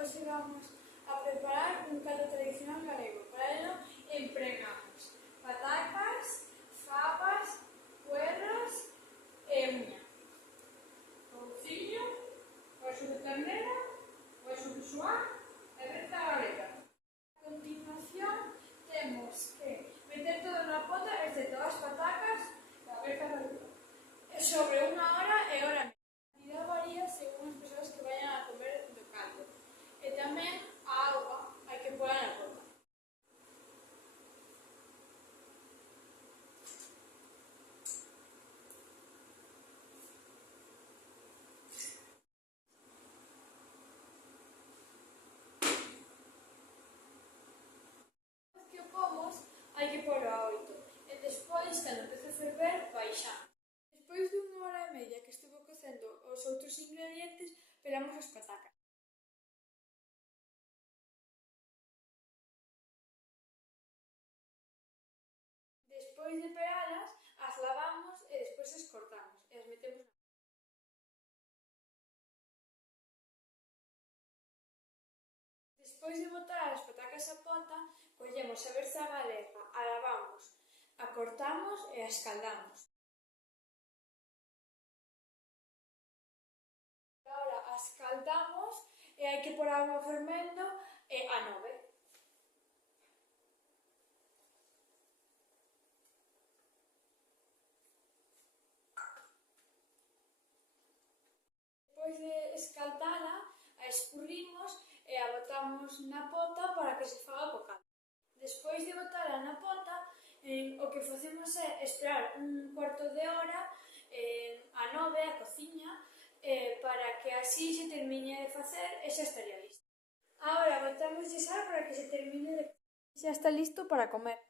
hoxe vamos a preparar un caldo tradicional galego. Para ello empregamos patacas, fabas, puerros e uña, couciño, hueso de ternera, hueso de soá e berza galega. A continuación temos que meter todo na pota, excepto as patacas e a berza galega. Sobre unha hora e hora media. A cantidad varía según as persoas que vayan a comer do caldo. E tamén a auga hai que pola na pota. Que o pomos hai que polo a 8 e despois, cando empece a ferver, baixamos. Despois dunha hora e media que estivo cocendo os outros ingredientes, pelamos as patacas. Despois de pelalas, as lavamos e despois as cortamos e as metemos na. Despois de botar as patacas á pota, collemos a berza galega, a lavamos, a cortamos e a escaldamos. Agora a escaldamos e hai que pôr a auga fermendo a 9. Despois de escaldala, a escurrimos e a botamos na pota para que se faga co caldo. Despois de botala na pota, o que facemos é esperar un cuarto de hora a 9 a cociña para que así se termine de facer e xa estaría listo. Agora botamos sal para que se termine de... Xa está listo para comer.